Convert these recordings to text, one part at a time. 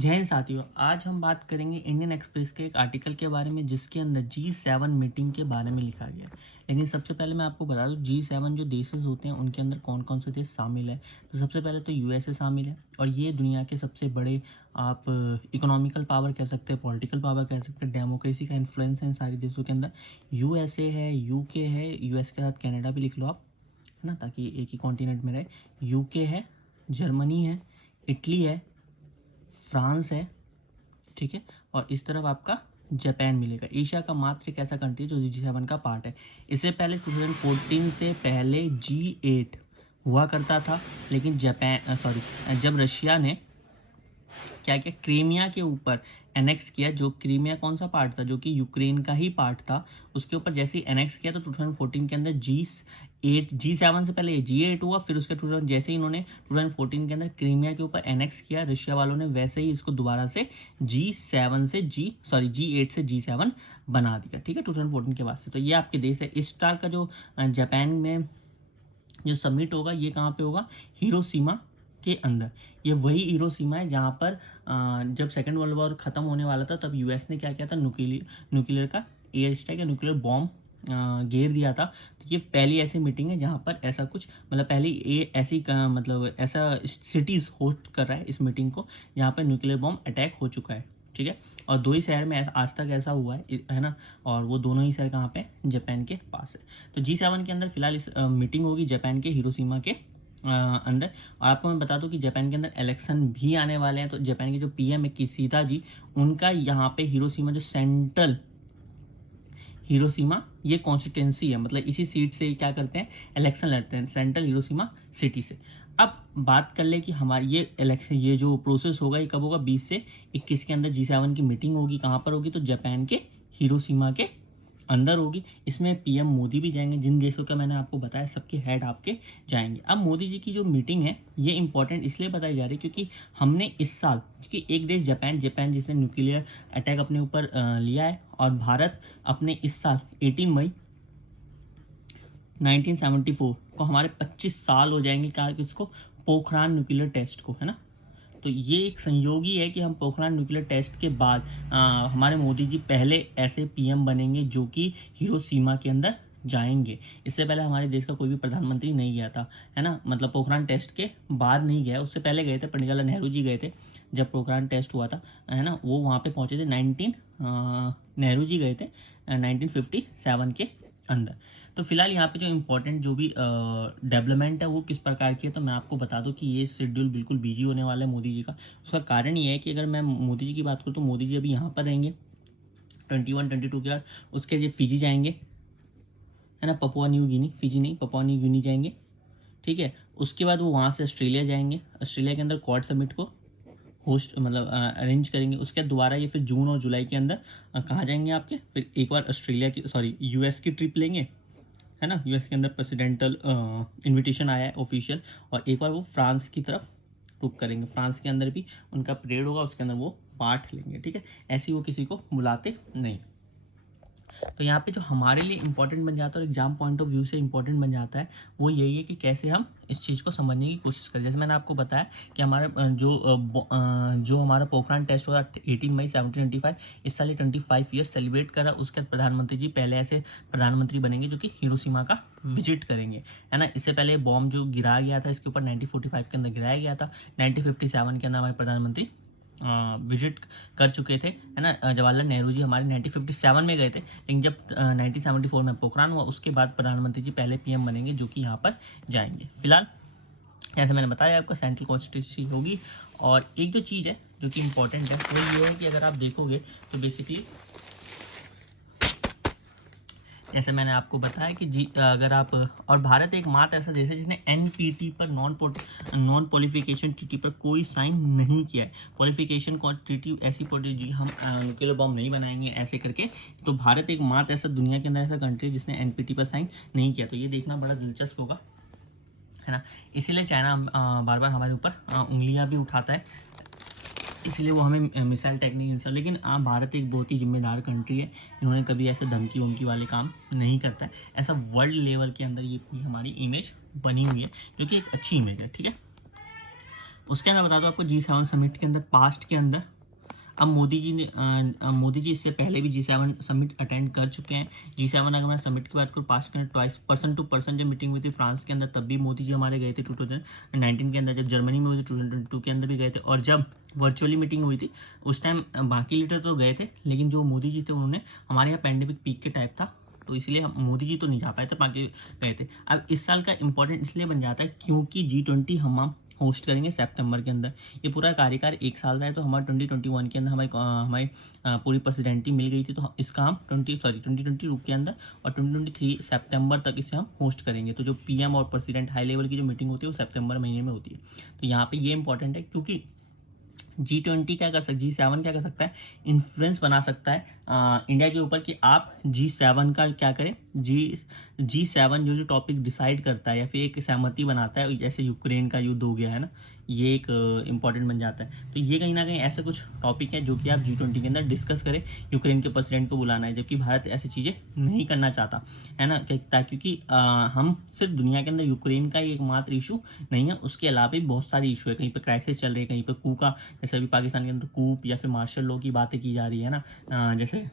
जय हिंद साथियों, आज हम बात करेंगे इंडियन एक्सप्रेस के एक आर्टिकल के बारे में जिसके अंदर G7 मीटिंग के बारे में लिखा गया है। लेकिन सबसे पहले मैं आपको बता दूं G7 जो देशेस होते हैं उनके अंदर कौन कौन से देश शामिल है। तो सबसे पहले तो यूएसए शामिल है और ये दुनिया के सबसे बड़े आप इकोनॉमिकल पावर कह सकते हैं, पॉलिटिकल पावर कह सकते हैं, डेमोक्रेसी का इन्फ्लुएंस है इन सारे देशों के अंदर। यूएसए है, यूके है, यूएस के साथ कनाडा भी लिख लो आप, है ना, ताकि एक ही कॉन्टिनेंट में रहे। यूके है, जर्मनी है, इटली है, फ्रांस है, ठीक है, और इस तरफ आपका जापान मिलेगा। एशिया का मात्र एक ऐसा कंट्री जो G7 का पार्ट है। इससे पहले 2014 से पहले G8 हुआ करता था, लेकिन जब रशिया ने क्या किया, क्रीमिया के ऊपर एनेक्स किया, जो क्रीमिया कौन सा पार्ट था, जो कि यूक्रेन का ही पार्ट था, उसके ऊपर जैसे ही एनेक्स किया तो 2014 के अंदर G7 से पहले G8 हुआ। फिर उसके जैसे ही इन्होंने 2014 के अंदर क्रीमिया के ऊपर एनेक्स किया रशिया वालों ने, वैसे ही इसको दोबारा से G8 से G7 बना दिया, ठीक है, 2014 के बाद से। तो ये आपके देश है। इस साल का जो जापान में जो समिट होगा ये कहाँ पे होगा, हिरोशिमा के अंदर। ये वही हिरोशिमा है जहाँ पर जब सेकेंड वर्ल्ड वॉर ख़त्म होने वाला था तब यूएस ने क्या किया था, न्यूक्लियर का एयर स्ट्राइक या न्यूक्लियर बॉम्ब घेर दिया था। तो ये पहली ऐसी मीटिंग है जहाँ पर ऐसा कुछ, मतलब पहली मतलब ऐसा सिटीज़ होस्ट कर रहा है इस मीटिंग को जहाँ पर न्यूक्लियर बॉम्ब अटैक हो चुका है, ठीक है। और दो ही शहर में आज तक ऐसा हुआ है ना, और वो दोनों ही शहर कहाँ पे, जापान के पास है। तो G7 के अंदर फिलहाल इस मीटिंग होगी जापान के हिरोशिमा के अंदर। और आपको मैं बता दूं कि जापान के अंदर इलेक्शन भी आने वाले हैं। तो जापान के जो पीएम है किशिदा जी, उनका यहाँ पे हिरोशिमा जो सेंट्रल हिरोशिमा ये कॉन्स्टिट्यूंसी है, मतलब इसी सीट से क्या करते हैं, इलेक्शन लड़ते हैं, सेंट्रल हिरोशिमा सिटी से। अब बात कर ले कि हमारी ये इलेक्शन, ये जो प्रोसेस होगा ये कब होगा, 20 से 21 के अंदर G7 की मीटिंग होगी। कहाँ पर होगी, तो जापान के हिरोशिमा के अंदर होगी। इसमें पीएम मोदी भी जाएंगे, जिन देशों का मैंने आपको बताया सबके हेड आपके जाएंगे। अब मोदी जी की जो मीटिंग है ये इंपॉर्टेंट इसलिए बताई जा रही है क्योंकि हमने इस साल, क्योंकि एक देश जापान जिसने न्यूक्लियर अटैक अपने ऊपर लिया है, और भारत अपने इस साल 18 मई 1974 को हमारे 25 साल हो जाएंगे क्या, किसको, पोखरान न्यूक्लियर टेस्ट को, है ना। तो ये एक संयोग ही है कि हम पोखरान न्यूक्लियर टेस्ट के बाद हमारे मोदी जी पहले ऐसे पीएम बनेंगे जो कि हिरोशिमा के अंदर जाएंगे। इससे पहले हमारे देश का कोई भी प्रधानमंत्री नहीं गया था, है ना, मतलब पोखरान टेस्ट के बाद नहीं गया, उससे पहले गए थे, पंडित जवाहरलाल नेहरू जी गए थे जब पोखरान टेस्ट हुआ था, है ना, वो वहाँ पे पहुँचे थे। नेहरू जी गए थे 1957 के अंदर। तो फिलहाल यहाँ पे जो इम्पोर्टेंट जो भी डेवलपमेंट है वो किस प्रकार की है, तो मैं आपको बता दूं कि ये शेड्यूल बिल्कुल बिजी होने वाला है मोदी जी का। उसका कारण ये है कि अगर मैं मोदी जी की बात करूँ तो मोदी जी अभी यहाँ पर रहेंगे 21-22 के बाद। उसके लिए फिजी जाएंगे, है ना, पपुआ न्यू गिनी, फिजी नहीं, पपुआ न्यू गिनी जाएंगे, ठीक है। उसके बाद वो वहाँ से ऑस्ट्रेलिया जाएंगे, ऑस्ट्रेलिया के अंदर क्वाड समिट को होस्ट मतलब अरेंज करेंगे। उसके बाद दोबारा ये फिर जून और जुलाई के अंदर कहाँ जाएंगे आपके, फिर एक बार ऑस्ट्रेलिया की यूएस की ट्रिप लेंगे, है ना, यूएस के अंदर प्रेसिडेंटल इनविटेशन आया है ऑफिशियल, और एक बार वो फ्रांस की तरफ रुक करेंगे, फ्रांस के अंदर भी उनका परेड होगा, उसके अंदर वो पार्ट लेंगे, ठीक है। ऐसे ही वो किसी को बुलाते नहीं। तो यहाँ पे जो हमारे लिए इंपॉर्टेंट बन जाता है और एग्जाम पॉइंट ऑफ व्यू से इंपॉर्टेंट बन जाता है वो यही है कि कैसे हम इस चीज़ को समझने की कोशिश करें। जैसे मैंने आपको बताया कि हमारे जो हमारा पोखरान टेस्ट हुआ 18 मई 1725, इस साल ये 25 ईयर सेलिब्रेट करा। उसके बाद प्रधानमंत्री जी पहले ऐसे प्रधानमंत्री बनेंगे जो कि हिरोशिमा का विजिट करेंगे, है ना। इससे पहले बॉम्ब जो गिराया गया था इसके ऊपर 1945 के अंदर गिराया गया था। 1957 के अंदर हमारे प्रधानमंत्री विजिट कर चुके थे, है ना। जवाहरलाल नेहरू जी हमारे 1957 में गए थे, लेकिन जब 1974 में पोखरान हुआ उसके बाद प्रधानमंत्री जी पहले पीएम बनेंगे जो कि यहाँ पर जाएंगे। फिलहाल जैसे मैंने बताया आपका सेंट्रल कॉन्स्टिट्यूंसी होगी। और एक जो चीज़ है जो कि इंपॉर्टेंट है वो ये है कि अगर आप देखोगे तो बेसिकली जैसे मैंने आपको बताया कि अगर आप, और भारत एक मात्र ऐसा देश है जिसने एनपीटी पर नॉन पॉलिफिकेशन ट्रीटी पर कोई साइन नहीं किया है। पॉलिफिकेशन ट्रीटी ऐसी जी हम न्यूक्लियर बॉम्ब नहीं बनाएंगे ऐसे करके, तो भारत एक मात्र ऐसा दुनिया के अंदर ऐसा कंट्री है जिसने एनपीटी पर साइन नहीं किया। तो ये देखना बड़ा दिलचस्प होगा, है ना। इसीलिए चाइना बार बार हमारे ऊपर उंगलियां भी उठाता है, इसलिए वो हमें मिसाइल टेक्निक सब। लेकिन भारत एक बहुत ही जिम्मेदार कंट्री है, इन्होंने कभी ऐसे धमकी वमकी वाले काम नहीं करता है। ऐसा वर्ल्ड लेवल के अंदर ये पूरी हमारी इमेज बनी हुई है जो कि एक अच्छी इमेज है, ठीक है। उसके अंदर बता दो आपको G7 समिट के अंदर पास्ट के अंदर अब मोदी जी इससे पहले भी G7 समिट अटेंड कर चुके हैं। G7 अगर मैं समिट की बात करूँ पास्ट के अंदर ट्वाइस पर्सन टू पर्सन जब मीटिंग हुई थी फ्रांस के अंदर, तब भी मोदी जी हमारे गए थे 2019 के अंदर, जब जर्मनी में हुई थी 2022 के अंदर भी गए थे, और जब वर्चुअली मीटिंग हुई थी उस टाइम बाकी लीडर तो गए थे, लेकिन जो मोदी जी थे उन्होंने, हमारे यहाँ पैंडेमिक पीक के टाइप था तो इसलिए हम मोदी जी तो नहीं जा पाए थे, बाकी गए थे। अब इस साल का इंपॉर्टेंट इसलिए बन जाता है क्योंकि G20 हम होस्ट करेंगे सितंबर के अंदर। ये पूरा कार्यकाल 1 साल का है, तो हमारा 2021 के अंदर हमारी पूरी प्रेसिडेंटी मिल गई थी, तो इसका हम 2022 के अंदर और 2023 सितंबर तक इसे हम होस्ट करेंगे। तो जो पीएम और प्रेसिडेंट हाई लेवल की जो मीटिंग होती है वो सितंबर महीने में होती है। तो यहाँ पे ये इंपॉर्टेंट है क्योंकि G20 क्या कर सकता है, G7 क्या कर सकता है, इन्फ्लुएंस बना सकता है इंडिया के ऊपर कि आप G7 का क्या करें। G7 जो जो टॉपिक डिसाइड करता है या फिर एक सहमति बनाता है, जैसे यूक्रेन का युद्ध हो गया है ना, ये एक इम्पॉर्टेंट बन जाता है। तो ये कहीं ना कहीं ऐसे कुछ टॉपिक है जो कि आप G20 के अंदर डिस्कस करें। यूक्रेन के प्रेसिडेंट को बुलाना है, जबकि भारत ऐसी चीज़ें नहीं करना चाहता है ना, क्योंकि हम सिर्फ दुनिया के अंदर यूक्रेन का ही एकमात्र इशू नहीं है, उसके अलावा भी बहुत सारे इशू है। कहीं पर क्राइसिस चल रही है, कहीं पर कू का, जैसे अभी पाकिस्तान के अंदर कूप या फिर मार्शल लॉ की बातें की जा रही है ना, जैसे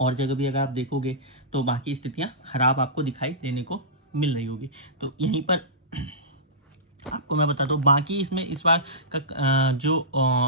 और जगह भी अगर आप देखोगे तो बाकी स्थितियां खराब आपको दिखाई देने को मिल रही होगी। तो यहीं पर आपको मैं बता दूं, बाकी इसमें इस बार का जो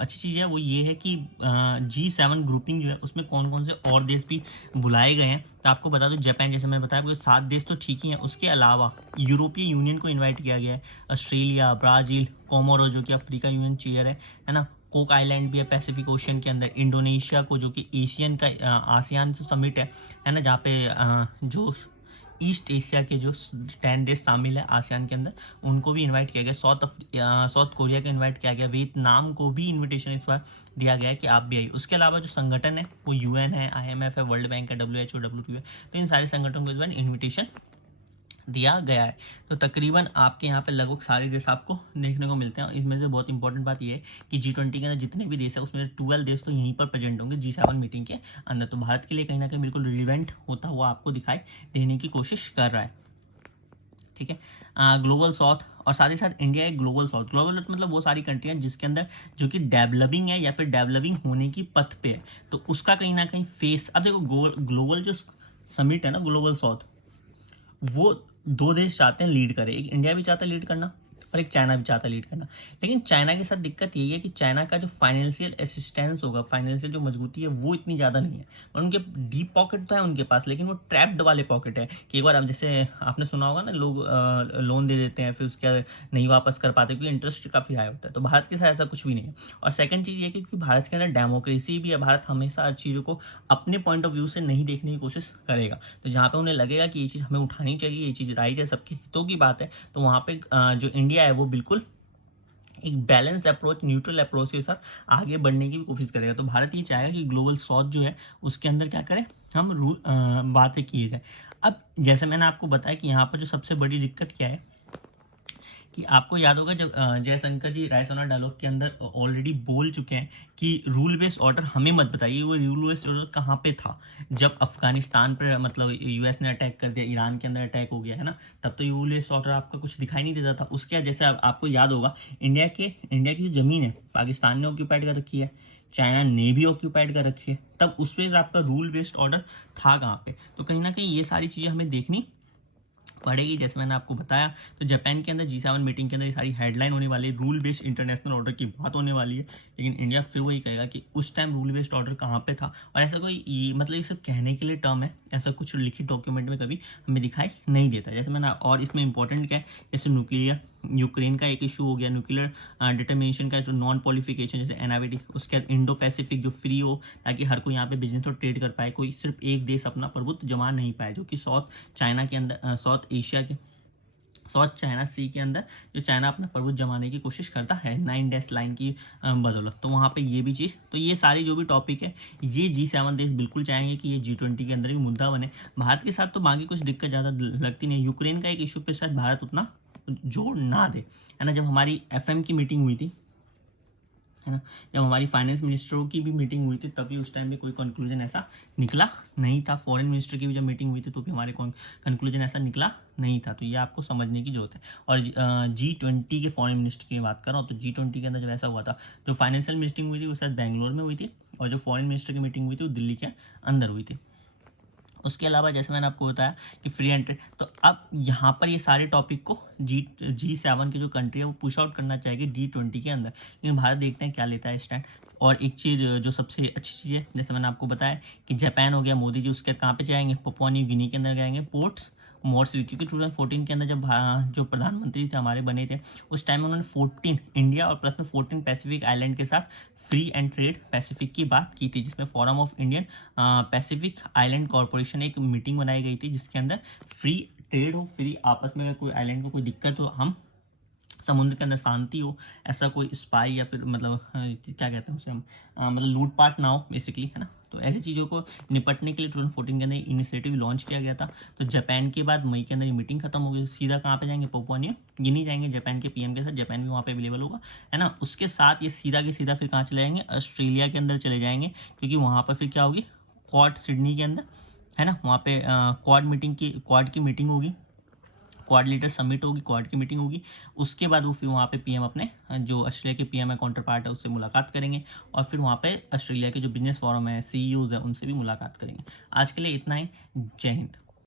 अच्छी चीज़ है वो ये है कि G7 ग्रुपिंग जो है उसमें कौन कौन से और देश भी बुलाए गए हैं। तो आपको बता दूं, जापान जैसे मैंने बताया, 7 देश तो ठीक ही हैं, उसके अलावा यूरोपीय यूनियन को इन्वाइट किया गया है, ऑस्ट्रेलिया, ब्राज़ील, कोमोरो जो कि अफ्रीका यूनियन चेयर है ना, कोक आइलैंड भी है पैसिफिक ओशन के अंदर, इंडोनेशिया को जो कि एशियन का आसियान समिट है ना, जहाँ पे जो ईस्ट एशिया के जो 10 देश शामिल है आसियान के अंदर, उनको भी इनवाइट किया गया। साउथ कोरिया को इनवाइट किया गया, वियतनाम को भी इनविटेशन इस बार दिया गया है कि आप भी आइए। उसके अलावा जो संगठन है वो UN है, IMF है, वर्ल्ड बैंक है, WHO, WTO है, तो इन सारे संगठनों को इस बार इन्विटेशन दिया गया है। तो तकरीबन आपके यहाँ पे लगभग सारे देश आपको देखने को मिलते हैं, और इसमें से बहुत इंपॉर्टेंट बात ये है कि G20 के अंदर जितने भी देश है उसमें 12 देश तो यहीं पर प्रेजेंट होंगे G7 मीटिंग के अंदर। तो भारत के लिए कहीं ना कहीं बिल्कुल रिलेवेंट होता हुआ आपको दिखाई देने की कोशिश कर रहा है। ठीक है, ग्लोबल साउथ, और साथ ही साथ इंडिया एक ग्लोबल साउथ, ग्लोबल मतलब वो सारी कंट्री हैं जिसके अंदर जो कि डेवलपिंग है या फिर डेवलपिंग होने की पथ पे है, तो उसका कहीं ना कहीं फेस। अब देखो ग्लोबल जो समिट है ना, ग्लोबल साउथ, वो 2 देश चाहते हैं लीड करे, एक इंडिया भी चाहता है लीड करना और एक चाइना भी चाहता है लीड करना। लेकिन चाइना के साथ दिक्कत यही है कि चाइना का जो फाइनेंशियल असिस्टेंस होगा, फाइनेंशियल जो मजबूती है वो इतनी ज़्यादा नहीं है, और उनके डीप पॉकेट तो है उनके पास, लेकिन वो ट्रैप्ड वाले पॉकेट है कि एक बार अब जैसे आपने सुना होगा ना, लोग लोन दे देते हैं फिर उसके बाद नहीं वापस कर पाते क्योंकि इंटरेस्ट काफ़ी हाई होता है। तो भारत के साथ ऐसा कुछ भी नहीं है। और सेकंड चीज़ ये कि क्योंकि भारत के अंदर डेमोक्रेसी भी है, भारत हमेशा हर चीज़ों को अपने पॉइंट ऑफ व्यू से नहीं देखने की कोशिश करेगा। तो जहाँ पे उन्हें लगेगा कि ये चीज़ हमें उठानी चाहिए, ये चीज़ राइट है, सबके हितों की बात है, तो वहाँ पे जो इंडिया है वो बिल्कुल एक बैलेंस अप्रोच, न्यूट्रल अप्रोच के साथ आगे बढ़ने की भी कोशिश करेगा। तो भारत ये चाहेगा कि ग्लोबल साउथ जो है उसके अंदर क्या करें, हम बातें किए जाए। अब जैसे मैंने आपको बताया कि यहाँ पर जो सबसे बड़ी दिक्कत क्या है कि आपको याद होगा जब जयशंकर जी रायसीना डायलॉग के अंदर ऑलरेडी बोल चुके हैं कि रूल बेस्ड ऑर्डर हमें मत बताइए, वो रूल बेस्ड ऑर्डर कहाँ पे था जब अफगानिस्तान पर मतलब US ने अटैक कर दिया, ईरान के अंदर अटैक हो गया है ना, तब तो ये रूल बेस्ड ऑर्डर आपका कुछ दिखाई नहीं देता था। उसके जैसे आपको याद होगा इंडिया की जो ज़मीन है पाकिस्तान ने ऑक्यूपाइड कर रखी है, चाइना ने भी ऑक्यूपाइड कर रखी है, तब उस पर आपका रूल बेस्ड ऑर्डर था कहाँ पे। तो कहीं ना कहीं ये सारी चीज़ें हमें देखनी पड़ेगी। जैसे मैंने आपको बताया, तो जापान के अंदर G7 मीटिंग के अंदर ये सारी हेडलाइन होने वाली है, रूल बेस्ड इंटरनेशनल ऑर्डर की बात होने वाली है, लेकिन इंडिया फिर वही कहेगा कि उस टाइम रूल बेस्ड ऑर्डर कहाँ पे था। और ऐसा कोई मतलब ये सब कहने के लिए टर्म है, ऐसा कुछ लिखित डॉक्यूमेंट में कभी हमें दिखाई नहीं देता। जैसे मैंने, और इसमें इंपॉर्टेंट क्या है, जैसे न्यूक्लियर, यूक्रेन का एक इशू हो गया, न्यूक्लियर डिटर्मिनेशन का जो नॉन पॉलिफिकेशन जैसे NPT, उसके बाद इंडो पैसिफिक जो फ्री हो, ताकि हर कोई यहाँ पे बिजनेस और ट्रेड कर पाए, कोई सिर्फ एक देश अपना प्रभुत्व जमा नहीं पाए, जो कि चाइना के अंदर साउथ एशिया के साउथ चाइना सी के अंदर जो चाइना अपना प्रभुत्व जमाने की कोशिश करता है 9 लाइन की बदौलत। तो वहाँ पे ये भी चीज़, तो ये सारी जो भी टॉपिक है ये G7 देश बिल्कुल चाहेंगे कि ये G20 के अंदर भी मुद्दा बने। भारत के साथ तो बाकी कुछ दिक्कत ज़्यादा लगती नहीं है। यूक्रेन का एक इशू पे शायद भारत उतना जोर ना दे, है ना। जब हमारी FM की मीटिंग हुई थी है ना। जब हमारी फाइनेंस मिनिस्टरों की भी मीटिंग हुई थी तभी उस टाइम पे कोई कंक्लूजन ऐसा निकला नहीं था। फॉरेन मिनिस्टर की भी जब मीटिंग हुई थी तो भी हमारे कंक्लूजन ऐसा निकला नहीं था। तो ये आपको समझने की जरूरत है। और G20 के फॉरेन मिनिस्टर की बात कर रहा हूँ तो G20 के अंदर जब ऐसा हुआ था, जो फाइनेंशियल मीटिंग हुई थी वो शायद बैंगलोर में हुई थी, और जो फॉरेन मिनिस्टर की मीटिंग हुई थी वो दिल्ली के अंदर हुई थी। उसके अलावा जैसे मैंने आपको बताया कि फ्री एंड ट्रेड, तो अब यहाँ पर ये सारे टॉपिक को G7 की जो कंट्री है वो पुश आउट करना चाहेगी G20 के अंदर, लेकिन भारत देखते हैं क्या लेता है स्टैंड। और एक चीज़ जो सबसे अच्छी चीज़ है, जैसे मैंने आपको बताया कि जापान हो गया, मोदी जी उसके कहाँ पे जाएंगे, पपुआ न्यू गिनी के अंदर जाएंगे, पोर्ट्स मोर्सवी, क्योंकि 2014 के अंदर जब जो प्रधानमंत्री थे हमारे बने थे उस टाइम में उन्होंने 14 इंडिया और प्लस में 14 पैसिफिक आइलैंड के साथ फ्री एंड ट्रेड पैसिफिक की बात की थी, जिसमें forum of Indian Pacific island corporation एक मीटिंग बनाई गई थी, जिसके अंदर फ्री ट्रेड हो, फ्री आपस में अगर कोई आइलैंड को कोई दिक्कत हो, हम समुद्र के अंदर शांति हो, ऐसा कोई स्पाई या फिर मतलब क्या कहते हैं उसे हम मतलब लूटपाट ना हो बेसिकली, है ना। तो ऐसी चीज़ों को निपटने के लिए 2014 के अंदर इनिशिएटिव लॉन्च किया गया था। तो जापान के बाद मई के अंदर ये मीटिंग खत्म हो गई, सीधा कहाँ पे जाएंगे, पपुआ न्यू गिनी जाएंगे जापान के पीएम के साथ, जापान भी वहाँ पे अवेलेबल होगा, है ना। उसके साथ ये सीधा के सीधा फिर कहाँ चले जाएंगे, ऑस्ट्रेलिया के अंदर चले जाएंगे, क्योंकि वहाँ पर फिर क्या होगी, क्वाड सिडनी के अंदर, है ना, वहाँ पे क्वाड की मीटिंग होगी, क्वाड लीडर समिट होगी, क्वाड की मीटिंग होगी। उसके बाद वो फिर वहाँ पे पीएम अपने जो ऑस्ट्रेलिया के पीएम है, काउंटर पार्ट है, उससे मुलाकात करेंगे, और फिर वहाँ पे ऑस्ट्रेलिया के जो बिजनेस फोरम है, सीईओज है, उनसे भी मुलाकात करेंगे। आज के लिए इतना ही। जय हिंद।